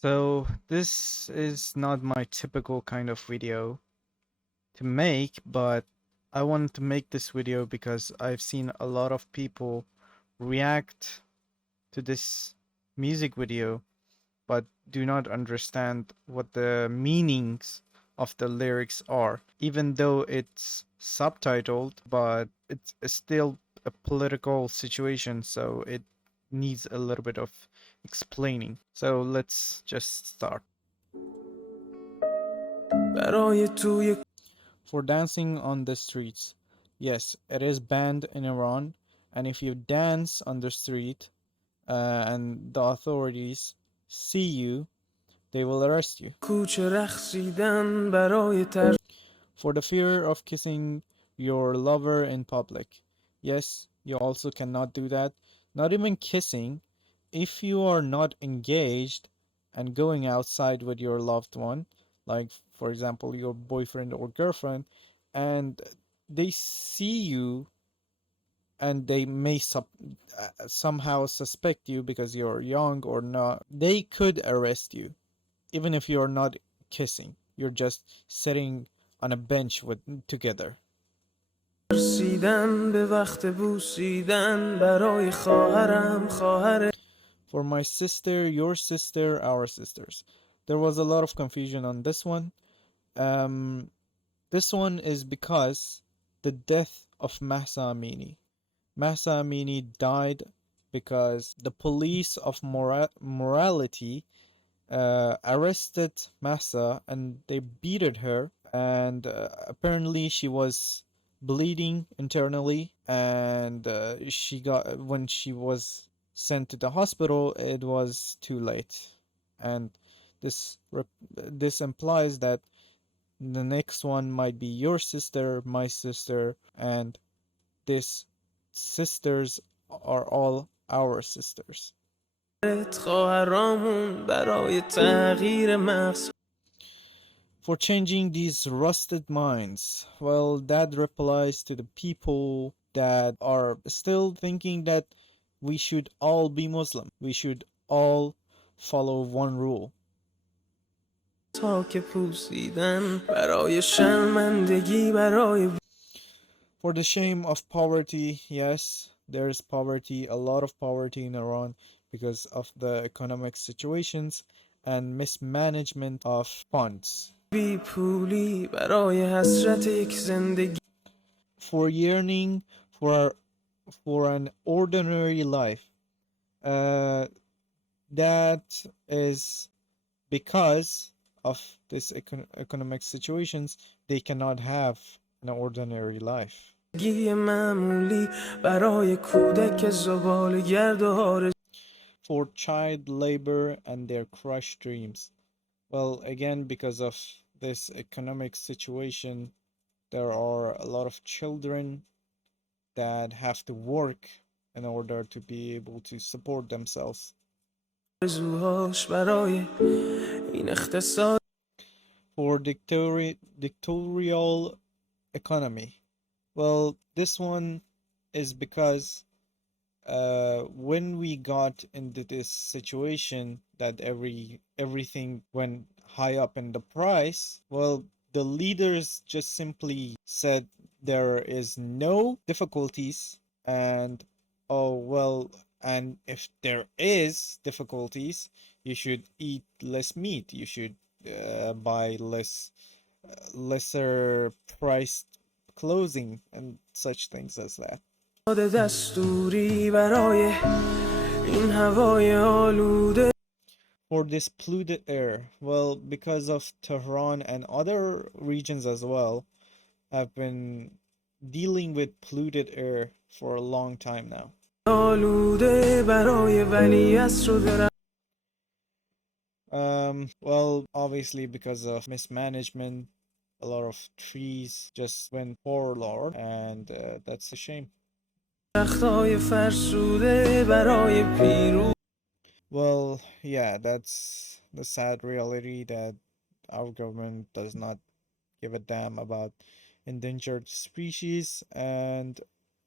So this is not my typical kind of video to make, but I wanted to make this video because I've seen a lot of people react to this music video but do not understand what the meanings of the lyrics are, even though it's subtitled, but it's still a political situation, so it needs a little bit of explaining. So let's just start. For dancing on the streets. Yes, it is banned in Iran, and if you dance on the street and the authorities see you, they will arrest you. For the fear of kissing your lover in public. Yes, you also cannot do that. Not even kissing. If you are not engaged and going outside with your loved one, like for example your boyfriend or girlfriend, and they see you and they may somehow suspect you because you're young or not, they could arrest you even if you're not kissing, you're just sitting on a bench with together. For my sister, your sister, our sisters. There was a lot of confusion on this one. This one is because the death of Mahsa Amini. Mahsa Amini died because the police of morality arrested Mahsa and they beated her, and apparently she was bleeding internally, and she got when she was sent to the hospital it was too late, and this implies that the next one might be your sister, my sister, and these sisters are all our sisters. For changing these rusted minds. Well, that replies to the people that are still thinking that we should all be Muslim. We should all follow one rule. For the shame of poverty, yes, there is poverty, a lot of poverty in Iran because of the economic situations and mismanagement of funds. For yearning for an ordinary life. That is because of this economic situations, they cannot have an ordinary life. For child labor and their crushed dreams. Well, again, because of this economic situation, there are a lot of children that have to work in order to be able to support themselves. For dictatorial economy. Well, this one is because when we got into this situation that everything went high up in the price, well, the leaders just simply said there is no difficulties, and oh well, and if there is difficulties, you should eat less meat, you should buy lesser priced clothing and such things as that. For this polluted air, well, because of Tehran and other regions as well, have been dealing with polluted air for a long time now. Well, obviously because of mismanagement, a lot of trees just went forlorn, and that's a shame. Well, yeah, that's the sad reality that our government does not give a damn about endangered species, and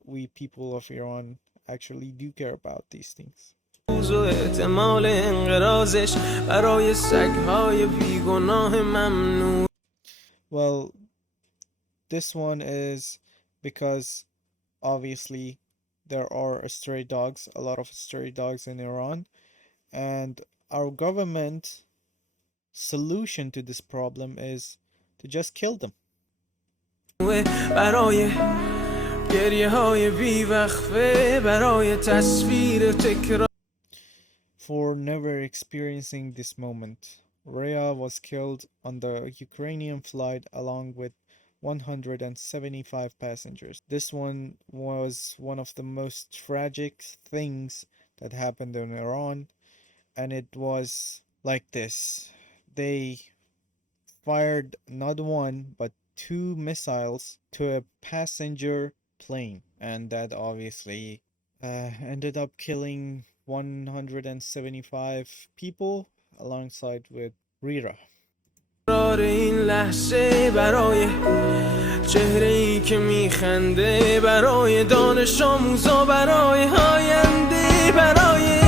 we people of Iran actually do care about these things. و احتمال انقراضش برای سگ‌های بیگناه ممنوع. Well, this one is because obviously there are stray dogs, a lot of stray dogs in Iran, and our government solution to this problem is to just kill them. برای گریه های بیوقفه، برای تصویر تکرار. For never experiencing this moment, Rhea was killed on the Ukrainian flight along with 175 passengers. This one was one of the most tragic things that happened in Iran, and it was like this. They fired not one but two missiles to a passenger plane, and that obviously ended up killing 175 people alongside with Rira. این لحظه برای چهره‌ای که میخنده، برای دانش آموزا، برای آینده، برای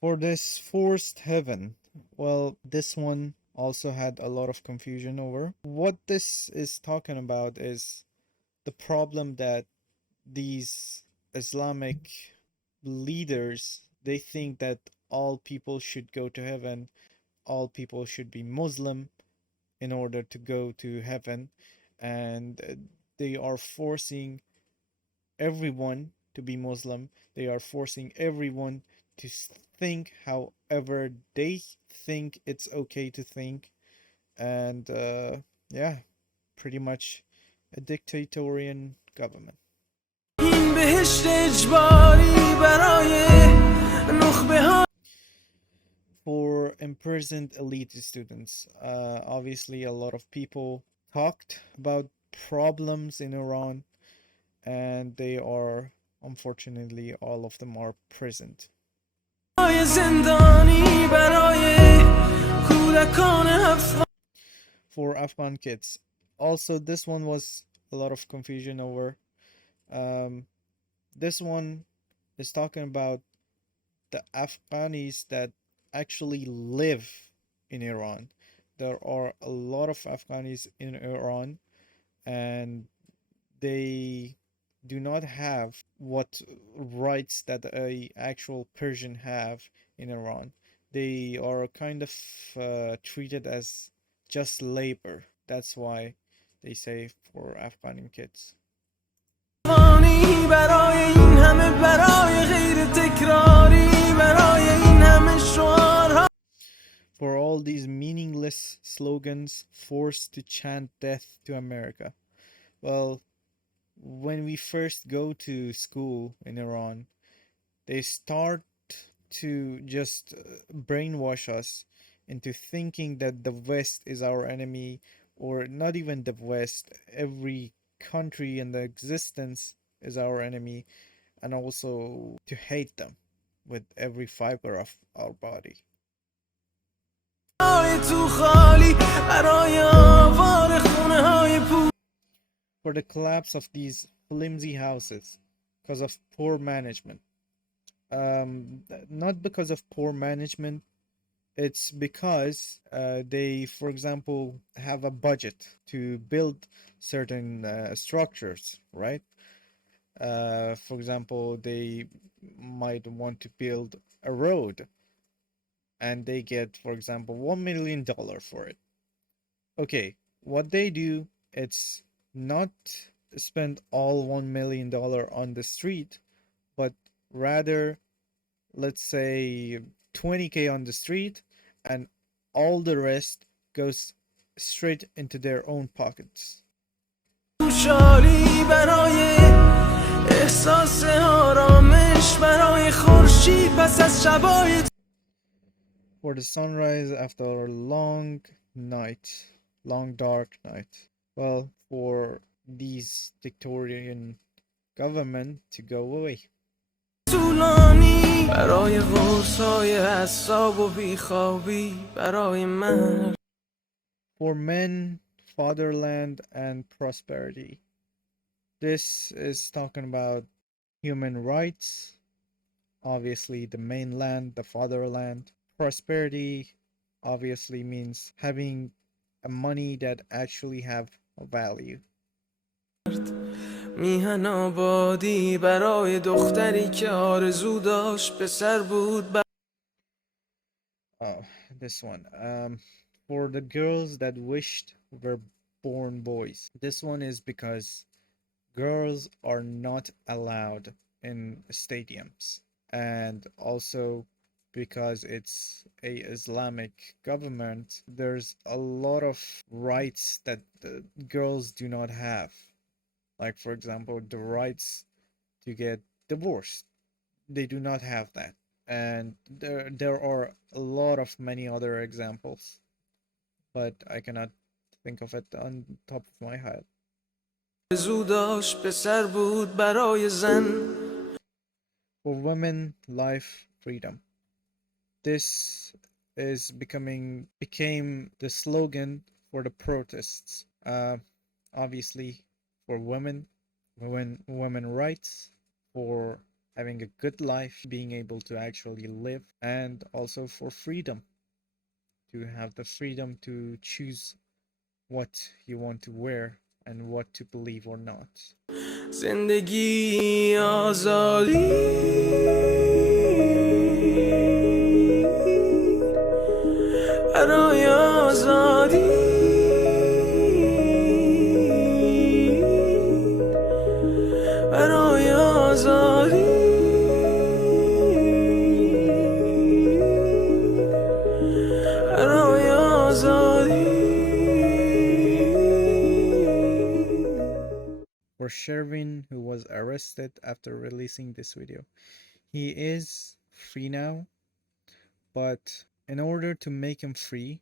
For this forced heaven, well, this one also had a lot of confusion over. What this is talking about is the problem that these Islamic leaders, they think that all people should go to heaven, all people should be Muslim in order to go to heaven, and they are forcing everyone to be Muslim. They are forcing everyone to think however they think it's okay to think, and yeah, pretty much a dictatorial government. این بهشت اجباری برای نخبه ها. For imprisoned elite students, obviously a lot of people talked about problems in Iran, and they are, unfortunately, all of them are prisoned. زندانی برای کودکان افغان. For Afghan kids, also this one was a lot of confusion over. This one is talking about the Afghanis that actually live in Iran. There are a lot of Afghanis in Iran, and they do not have what rights that a actual Persian have in Iran. They are kind of treated as just labor. That's why they say for Afghan kids. برای این همه، برای غیر تکراری، برای این همه شعارها. For all these meaningless slogans forced to chant death to America. Well, when we first go to school in Iran, they start to just brainwash us into thinking that the West is our enemy, or not even the West, every country in the existence is our enemy, and also to hate them with every fiber of our body. For the collapse of these flimsy houses because of poor management. Not because of poor management, it's because they, for example, have a budget to build certain structures, right? For example, they might want to build a road, and they get, for example, $1 million for it. Okay, what they do, it's not spend all $1 million on the street, but rather, let's say 20K on the street, and all the rest goes straight into their own pockets. For the sunrise after a long night, long dark night. Well, for these dictatorial government to go away. برای قرصای حساب و بیخوابی، برای من. For men, fatherland, and prosperity. This is talking about human rights, obviously the mainland, the fatherland. Prosperity obviously means having a money that actually have a value. میهن آبادی برای دختری که آرزو داشت پسر بود. Oh, this one. For the girls that wished were born boys. This one is because girls are not allowed in stadiums, and also because it's a Islamic government, there's a lot of rights that the girls do not have. Like, for example, the rights to get divorced. They do not have that. And there are a lot of many other examples, but I cannot think of it on top of my head. For women, life, freedom. This is became the slogan for the protests. Obviously, for women rights, for having a good life, being able to actually live, and also for freedom, to have the freedom to choose what you want to wear and what to believe or not. زندگی آزادی برای آزادی برای آزادی برای آزادی. For Shervin, who was arrested after releasing this video, he is free now, but in order to make him free,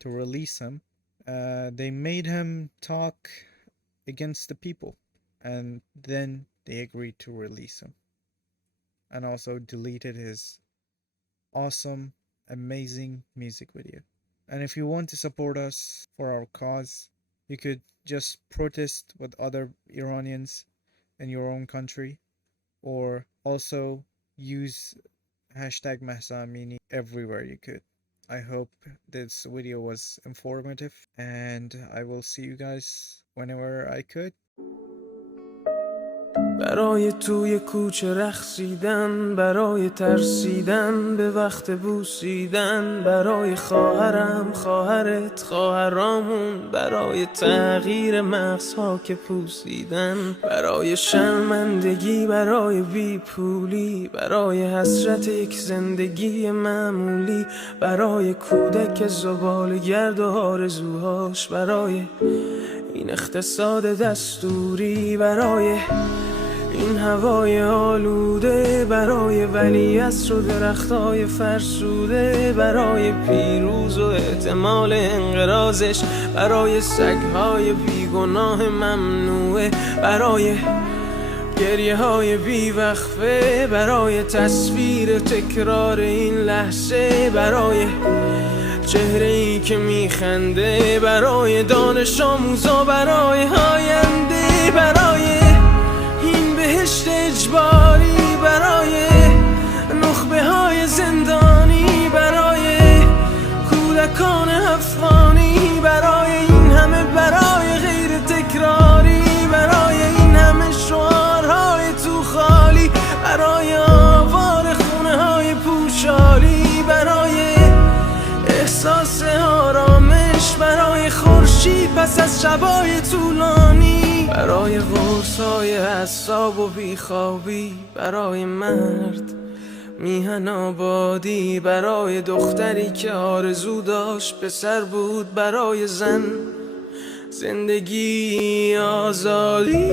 to release him, they made him talk against the people, and then they agreed to release him, and also deleted his awesome, amazing music video. And if you want to support us for our cause, you could just protest with other Iranians in your own country, or also use hashtag Mahsa Amini everywhere you could. I hope this video was informative, and I will see you guys whenever I could. برای توی کوچه رقصیدن، برای ترسیدن به وقت بوسیدن، برای خواهرم، خواهرت، خواهرامون، برای تغییر مغزها که پوسیدن، برای شرمندگی، برای بیپولی، برای حسرت یک زندگی معمولی، برای کودک زباله‌گرد و آرزوهاش، برای این اقتصاد دستوری، برای این هوای آلوده، برای ولیعصر و درختای فرسوده، برای پیروز و احتمال انقراضش، برای سگهای بیگناه ممنوعه، برای گریه های بیوقفه، برای تصویر تکرار این لحظه، برای چهره ای که میخنده، برای دانش آموزا، برای آینده، برای این بهشت اجباری، برای نخبه های زندانی، برای کودکان افغانی، برای این همه برای غیر تکراری، برای این همه شعارهای تو خالی، برای آوار خونه های پوشالی، برای احساس آرامش، برای خورشید پس از شبای طولانی، برای قرصای اعصاب و بیخوابی، برای مرد میهن آبادی، برای دختری که آرزو داشت پسر بود، برای زن زندگی آزادی.